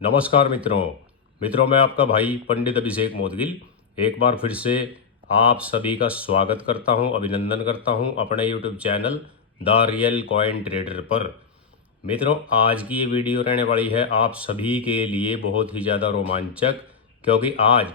नमस्कार मित्रों मैं आपका भाई पंडित अभिषेक मोदगिल एक बार फिर से आप सभी का स्वागत करता हूं, अभिनंदन करता हूं अपने YouTube channel the real coin trader पर। मित्रों, आज की ये वीडियो रहने वाली है आप सभी के लिए बहुत ही ज़्यादा रोमांचक, क्योंकि आज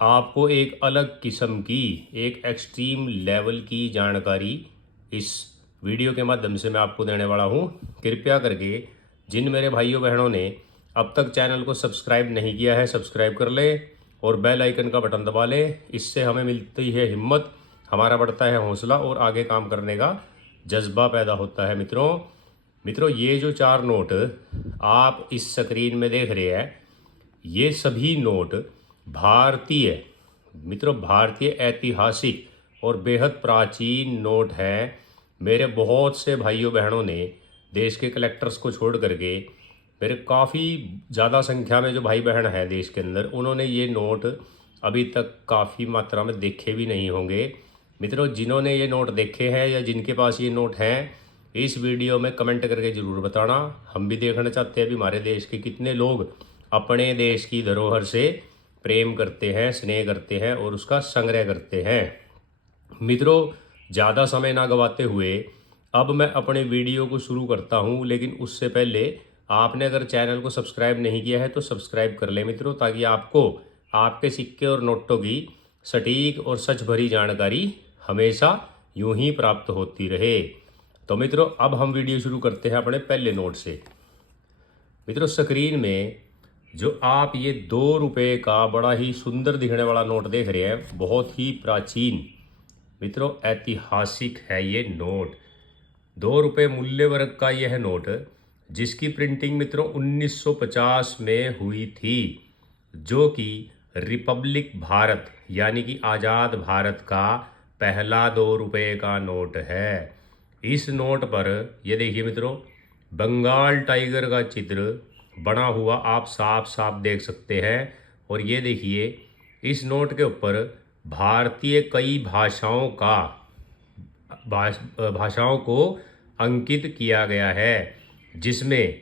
आपको एक अलग किस्म की, एक एक्सट्रीम लेवल की जानकारी इस वीडियो के माध्यम से मैं आपको देने वाला हूं। कृपया करके जिन मेरे भाइयों बहनों ने अब तक चैनल को सब्सक्राइब नहीं किया है, सब्सक्राइब कर ले और बेल आइकन का बटन दबा ले। इससे हमें मिलती है हिम्मत, हमारा बढ़ता है हौसला और आगे काम करने का जज्बा पैदा होता है। मित्रों, ये जो 4 नोट आप इस स्क्रीन में देख रहे हैं, ये सभी नोट भारतीय ऐतिहासिक और बेहद प्राचीन नोट हैं। मेरे बहुत से भाइयों बहनों ने देश के कलेक्टर्स को छोड़ करके, मेरे काफ़ी ज़्यादा संख्या में जो भाई बहन हैं देश के अंदर, उन्होंने ये नोट अभी तक काफ़ी मात्रा में देखे भी नहीं होंगे। मित्रों, जिन्होंने ये नोट देखे हैं या जिनके पास ये नोट हैं, इस वीडियो में कमेंट करके ज़रूर बताना। हम भी देखना चाहते हैं भी हमारे देश के कितने लोग अपने देश की धरोहर से प्रेम करते हैं, स्नेह करते हैं और उसका संग्रह करते हैं। मित्रों, ज़्यादा समय ना गवाते हुए अब मैं अपने वीडियो को शुरू करता हूं, लेकिन उससे पहले आपने अगर चैनल को सब्सक्राइब नहीं किया है तो सब्सक्राइब कर लें मित्रों, ताकि आपको आपके सिक्के और नोटों की सटीक और सच भरी जानकारी हमेशा यूं ही प्राप्त होती रहे। तो मित्रों, अब हम वीडियो शुरू करते हैं अपने पहले नोट से। मित्रों, स्क्रीन में जो आप ये 2 रुपये का बड़ा ही सुंदर दिखने वाला नोट देख रहे हैं, बहुत ही प्राचीन, मित्रों ऐतिहासिक है ये नोट। 2 रुपये मूल्य वर्ग का यह नोट, जिसकी प्रिंटिंग मित्रों 1950 में हुई थी, जो कि रिपब्लिक भारत यानी कि आज़ाद भारत का पहला 2 रुपये का नोट है। इस नोट पर ये देखिए मित्रों, बंगाल टाइगर का चित्र बना हुआ आप साफ साफ देख सकते हैं। और ये देखिए, इस नोट के ऊपर भारतीय कई भाषाओं को अंकित किया गया है, जिसमें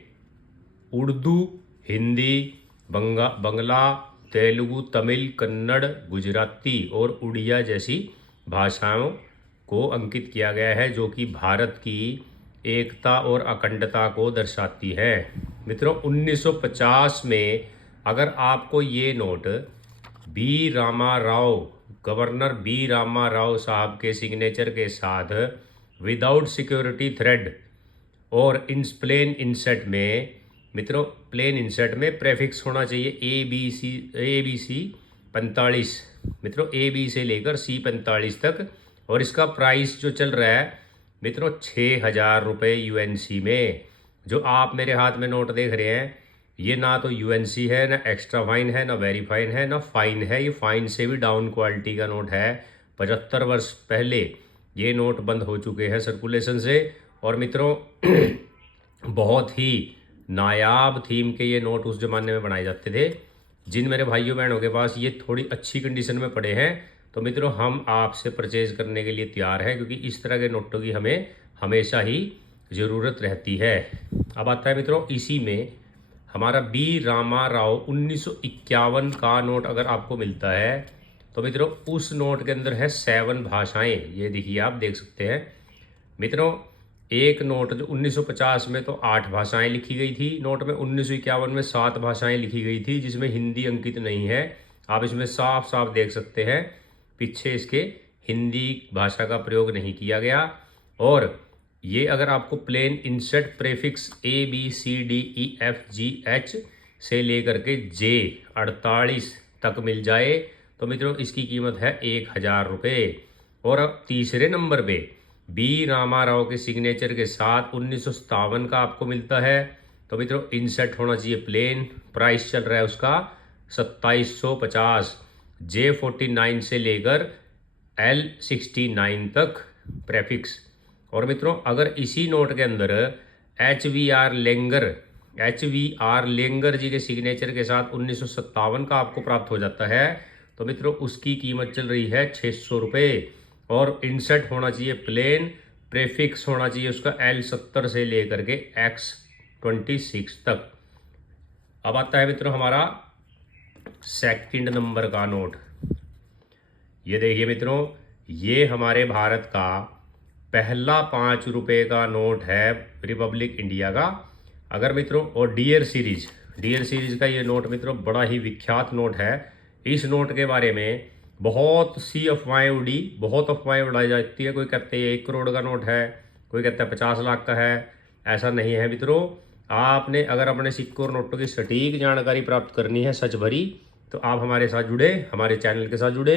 उर्दू, हिंदी, बंगला, तेलुगु, तमिल, कन्नड़, गुजराती और उड़िया जैसी भाषाओं को अंकित किया गया है, जो कि भारत की एकता और अखंडता को दर्शाती है। मित्रों, 1950 में अगर आपको ये note B Rama Rao, governor B Rama Rao साहब के सिग्नेचर के साथ विदाउट सिक्योरिटी थ्रेड और इन प्लेन इंसेट में, मित्रों प्लेन इंसेट में प्रेफिक्स होना चाहिए ए बी सी 45, मित्रों ए बी से लेकर सी 45 तक। और इसका प्राइस जो चल रहा है मित्रों 6,000 रुपये यूएनसी में। जो आप मेरे हाथ में नोट देख रहे हैं, ये ना तो यूएनसी है, ना एक्स्ट्रा फाइन है, ना वेरी फाइन है, ना फाइन है। ये फाइन से भी डाउन क्वालिटी का नोट है। 75 वर्ष पहले ये नोट बंद हो चुके हैं सर्कुलेशन से। और मित्रों बहुत ही नायाब थीम के ये नोट उस ज़माने में बनाए जाते थे। जिन मेरे भाइयों बहनों के पास ये थोड़ी अच्छी कंडीशन में पड़े हैं, तो मित्रों हम आपसे परचेज करने के लिए तैयार हैं, क्योंकि इस तरह के नोटों की हमें हमेशा ही ज़रूरत रहती है। अब आता है मित्रों, इसी में हमारा बी रामा राव 1951 का नोट अगर आपको मिलता है, तो मित्रों उस नोट के अंदर है 7 भाषाएं। ये देखिए, आप देख सकते हैं मित्रों, एक नोट जो 1950 में तो 8 भाषाएं लिखी गई थी नोट में, 1951 में 7 भाषाएं लिखी गई थी, जिसमें हिंदी अंकित नहीं है। आप इसमें साफ साफ देख सकते हैं, पीछे इसके हिंदी भाषा का प्रयोग नहीं किया गया। और ये अगर आपको plane inset prefix A B C D E F G H से लेकर के जे 48 तक मिल जाए, तो मित्रों इसकी कीमत है 1,000 रुपये। और अब तीसरे नंबर पे बी रामा राव के सिग्नेचर के साथ 1957 का आपको मिलता है, तो मित्रों इंसेट होना चाहिए प्लेन। प्राइस चल रहा है उसका 2750, J49 से लेकर L69 तक प्रेफिक्स। और मित्रों अगर इसी नोट के अंदर एच वी आर लेंगर जी के सिग्नेचर के साथ 1957 का आपको प्राप्त हो जाता है, तो मित्रों उसकी कीमत चल रही है 600 रुपये। और इंसर्ट होना चाहिए प्लेन, प्रेफिक्स होना चाहिए उसका L70 से लेकर के X26 तक। अब आता है मित्रों हमारा सेकंड नंबर का नोट। ये देखिए मित्रों, ये हमारे भारत का पहला 5 रुपये का नोट है रिपब्लिक इंडिया का। अगर मित्रों, और डियर सीरीज का ये नोट मित्रों बड़ा ही विख्यात नोट है। इस नोट के बारे में बहुत सी अफवाहें उड़ी, बहुत अफवाहें उड़ाई जाती है। कोई कहते हैं 1 करोड़ का नोट है, कोई कहता है 50 लाख का है। ऐसा नहीं है मित्रों। आपने अगर अपने सिक्कों और नोटों की सटीक जानकारी प्राप्त करनी है, सच भरी, तो आप हमारे साथ जुड़े, हमारे चैनल के साथ जुड़े,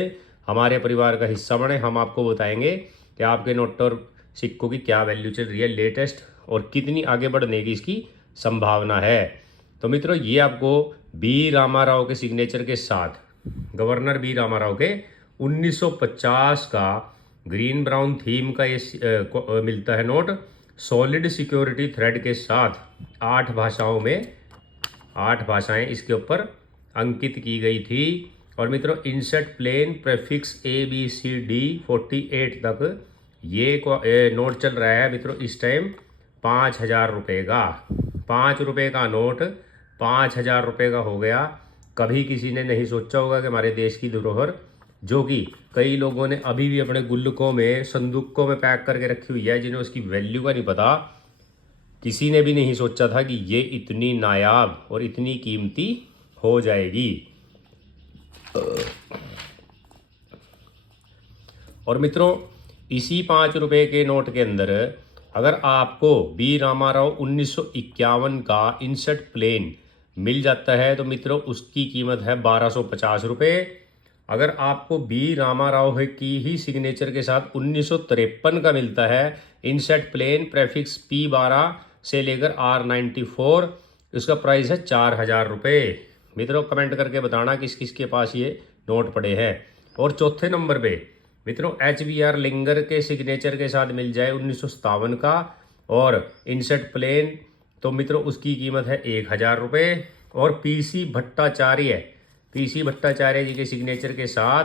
हमारे परिवार का हिस्सा बने। हम आपको बताएंगे कि आपके नोट और सिक्कों की क्या वैल्यू चल रही है लेटेस्ट, और कितनी आगे बढ़ने की इसकी संभावना है। तो मित्रों, ये आपको बी रामाराव के सिग्नेचर के साथ, गवर्नर बी रामाराव के 1950 का ग्रीन ब्राउन थीम का ये मिलता है नोट, सॉलिड सिक्योरिटी थ्रेड के साथ 8 भाषाओं में, 8 भाषाएं इसके ऊपर अंकित की गई थी। और मित्रों, इंसर्ट प्लेन प्रेफिक्स ABCD 48 तक ये नोट चल रहा है मित्रों इस टाइम 5,000 रुपये का। 5 रुपये का नोट 5,000 रुपये का हो गया। कभी किसी ने नहीं सोचा होगा कि हमारे देश की धरोहर, जो कि कई लोगों ने अभी भी अपने गुल्लकों में, संदूकों में पैक करके रखी हुई है, जिन्हें उसकी वैल्यू का नहीं पता, किसी ने भी नहीं सोचा था कि ये इतनी नायाब और इतनी कीमती हो जाएगी। और मित्रों, इसी 5 रुपये के नोट के अंदर अगर आपको बी रामाराव 1951 का इंसर्ट प्लेन मिल जाता है तो मित्रों उसकी कीमत है 1250 रुपये। अगर आपको बी रामाराव की ही सिग्नेचर के साथ 1953 का मिलता है इंसर्ट प्लेन प्रेफिक्स P12 से लेकर R94, उसका प्राइस है 4,000 रुपये। मित्रों, कमेंट करके बताना किस किस के पास ये नोट पड़े हैं। और चौथे नंबर पे मित्रों HBR लिंगर के सिग्नेचर के साथ मिल जाए 1957 का और इंसर्ट प्लेन, तो मित्रों उसकी कीमत है 1,000 रुपये। और PC भट्टाचार्य जी के सिग्नेचर के साथ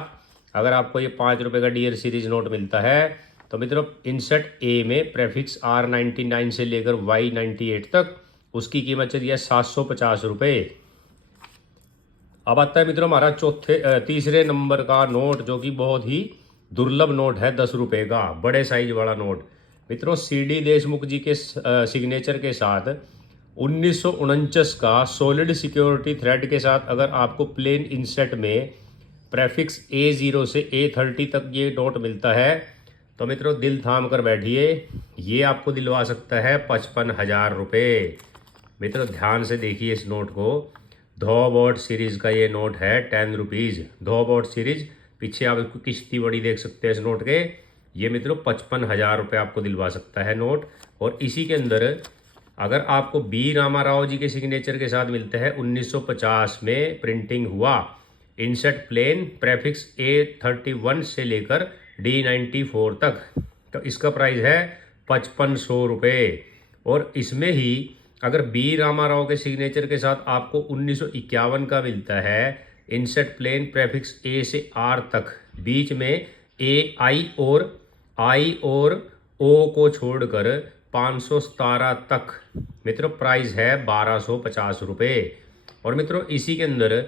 अगर आपको ये 5 रुपये का डियर सीरीज नोट मिलता है तो मित्रों इंसर्ट A में प्रेफिक्स R99 से लेकर Y98 तक उसकी कीमत चली है 750 रुपये। अब आता है मित्रों हमारा तीसरे नंबर का नोट, जो कि बहुत ही दुर्लभ नोट है, 10 रुपये का बड़े साइज वाला नोट। मित्रों, CD देशमुख जी के सिग्नेचर के साथ 1949 का सॉलिड सिक्योरिटी थ्रेड के साथ अगर आपको प्लेन इंसर्ट में प्रेफिक्स A0 से A30 तक ये नोट मिलता है तो मित्रों दिल थाम कर बैठिए, ये आपको दिलवा सकता है 55,000 रुपये। मित्रों ध्यान से देखिए इस नोट को। धोबोट सीरीज का ये नोट है 10 रुपीज़। धोबोट सीरीज, पीछे आप इसको किश्ती बड़ी देख सकते हैं इस नोट के। ये मित्रों 55,000 रुपये आपको दिलवा सकता है नोट। और इसी के अंदर अगर आपको बी रामाराव जी के सिग्नेचर के साथ मिलता है 1950 में प्रिंटिंग हुआ इंसर्ट प्लेन प्रेफिक्स A31 से लेकर D94 तक, तो इसका प्राइस है 5500 रुपये। और इसमें ही अगर बी रामाराव के सिग्नेचर के साथ आपको 1951 का मिलता है इंसर्ट प्लेन प्रेफिक्स A से R तक, बीच में I और O को छोड़कर 517 तक, मित्रों प्राइस है 1250 रुपये। और मित्रों इसी के अंदर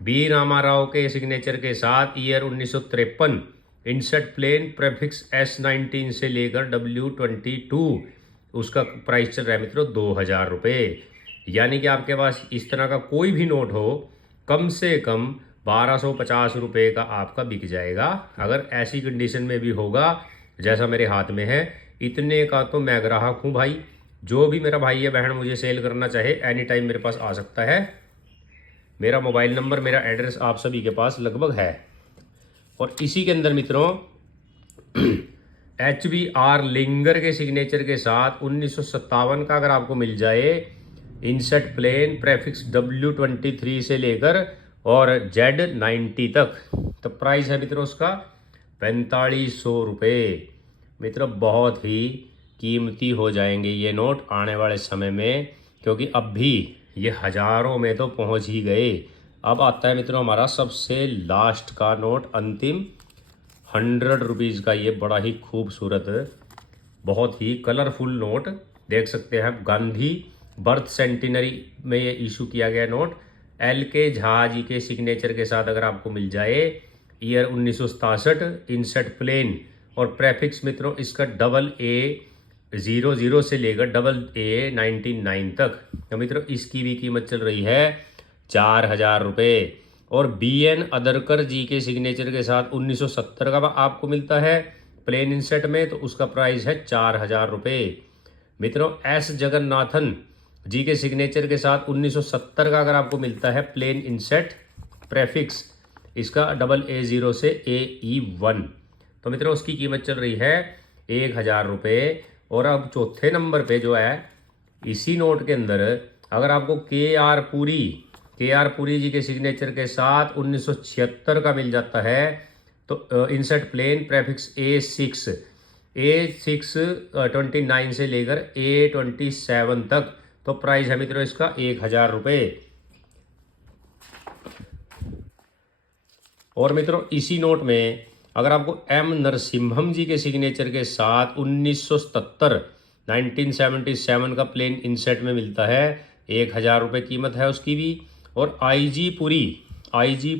बी रामाराव के सिग्नेचर के साथ year 1953 insert plane prefix S19 से लेकर W22, उसका प्राइस चल रहा है मित्रों 2,000 रुपये। यानी कि आपके पास इस तरह का कोई भी नोट हो, कम से कम 1250 रुपये का आपका बिक जाएगा। अगर ऐसी कंडीशन में भी होगा जैसा मेरे हाथ में है, इतने का तो मैं ग्राहक हूँ भाई। जो भी मेरा भाई या बहन मुझे सेल करना चाहे एनी टाइम मेरे पास आ सकता है। मेरा मोबाइल नंबर, मेरा एड्रेस आप सभी के पास लगभग है। और इसी के अंदर मित्रों HBR लिंगर के सिग्नेचर के साथ 1957 का अगर आपको मिल जाए इंसर्ट प्लेन प्रेफिक्स W23 से लेकर और Z90 तक, तो प्राइस है मित्रों उसका 4500 रुपये। मित्रों बहुत ही कीमती हो जाएंगे ये नोट आने वाले समय में, क्योंकि अब भी ये हज़ारों में तो पहुंच ही गए। अब आता है मित्रों हमारा सबसे लास्ट का नोट, अंतिम 100 रुपीज़ का। ये बड़ा ही खूबसूरत, बहुत ही कलरफुल नोट देख सकते हैं। गांधी बर्थ सेंटिनरी में ये इशू किया गया नोट। एल के झा जी के सिग्नेचर के साथ अगर आपको मिल जाए, ईयर 1967, इंसर्ट प्लेन और प्रेफिक्स मित्रों इसका AA00 से लेकर AA99 तक। तो मित्रों इसकी भी कीमत चल रही है 4,000 रुपये। और BN अदरकर जी के सिग्नेचर के साथ 1970 का आपको मिलता है प्लेन इंसेट में, तो उसका प्राइस है 4,000 रुपये। मित्रों S जगन्नाथन जी के सिग्नेचर के साथ 1970 का अगर आपको मिलता है प्लेन इंसेट प्रेफिक्स, इसका AA0 से AE1, तो मित्रों उसकी कीमत चल रही है 1,000 रुपये। और अब चौथे नंबर पे जो है इसी नोट के अंदर अगर आपको KR पुरी जी के सिग्नेचर के साथ 1976 का मिल जाता है, तो इंसर्ट प्लेन प्रेफिक्स A6 से लेकर A27 तक, तो प्राइस है मित्रों इसका 1,000 रुपये। और मित्रों इसी नोट में अगर आपको M नरसिम्हम जी के सिग्नेचर के साथ 1977 का प्लेन इंसेट में मिलता है, 1,000 रुपये कीमत है उसकी भी। और IG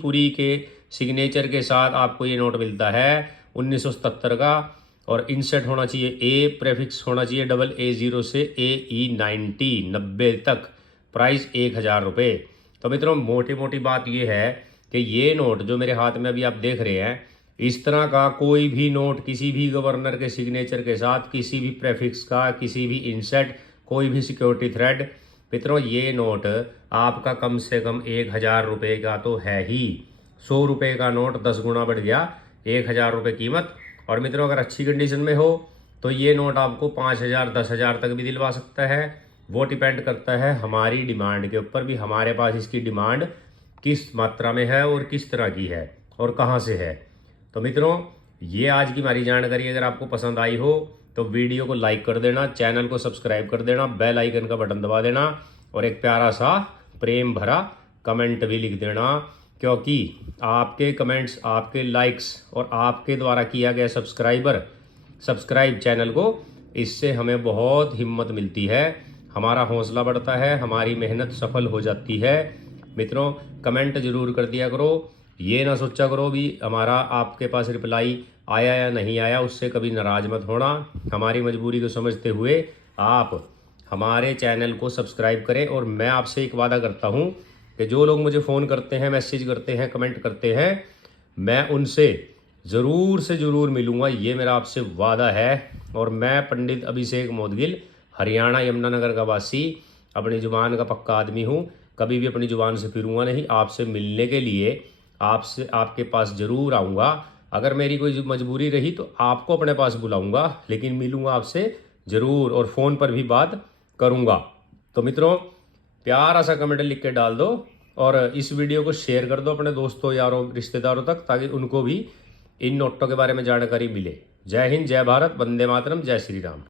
पुरी के सिग्नेचर के साथ आपको ये नोट मिलता है 1977 का, और इंसेट होना चाहिए A, प्रेफिक्स होना चाहिए AA0 से AE90 तक, प्राइस 1,000 रुपये। तो मित्रों मोटी मोटी बात ये है कि ये नोट जो मेरे हाथ में अभी आप देख रहे हैं, इस तरह का कोई भी नोट किसी भी गवर्नर के सिग्नेचर के साथ, किसी भी प्रेफिक्स का, किसी भी इंसेट, कोई भी सिक्योरिटी थ्रेड, मित्रों ये नोट आपका कम से कम 1,000 रुपये का तो है ही। 100 रुपये का नोट 10 गुना बढ़ गया, 1,000 रुपये कीमत। और मित्रों अगर अच्छी कंडीशन में हो तो ये नोट आपको 5,000 10,000 तक भी दिलवा सकता है। वो डिपेंड करता है हमारी डिमांड के ऊपर भी, हमारे पास इसकी डिमांड किस मात्रा में है और किस तरह की है और कहाँ से है। तो मित्रों ये आज की हमारी जानकारी अगर आपको पसंद आई हो तो वीडियो को लाइक कर देना, चैनल को सब्सक्राइब कर देना, बेल आइकन का बटन दबा देना और एक प्यारा सा प्रेम भरा कमेंट भी लिख देना, क्योंकि आपके कमेंट्स, आपके लाइक्स और आपके द्वारा किया गया सब्सक्राइब चैनल को, इससे हमें बहुत हिम्मत मिलती है, हमारा हौसला बढ़ता है, हमारी मेहनत सफल हो जाती है। मित्रों कमेंट जरूर कर दिया करो, ये ना सोचा करो भी हमारा आपके पास रिप्लाई आया या नहीं आया, उससे कभी नाराज मत होना। हमारी मजबूरी को समझते हुए आप हमारे चैनल को सब्सक्राइब करें। और मैं आपसे एक वादा करता हूं कि जो लोग मुझे फ़ोन करते हैं, मैसेज करते हैं, कमेंट करते हैं, मैं उनसे ज़रूर से ज़रूर मिलूँगा, ये मेरा आपसे वादा है। और मैं पंडित अभिषेक मोदगिल, हरियाणा यमुनानगर का वासी, अपनी ज़ुबान का पक्का आदमी हूँ, कभी भी अपनी ज़ुबान से फिरूँगा नहीं। आपसे मिलने के लिए आपके पास ज़रूर आऊँगा। अगर मेरी कोई मजबूरी रही तो आपको अपने पास बुलाऊँगा, लेकिन मिलूँगा आपसे ज़रूर और फ़ोन पर भी बात करूँगा। तो मित्रों प्यारा सा कमेंट लिख के डाल दो और इस वीडियो को शेयर कर दो अपने दोस्तों, यारों, रिश्तेदारों तक, ताकि उनको भी इन नोटों के बारे में जानकारी मिले। जय हिंद, जय भारत, वंदे मातरम, जय श्री राम।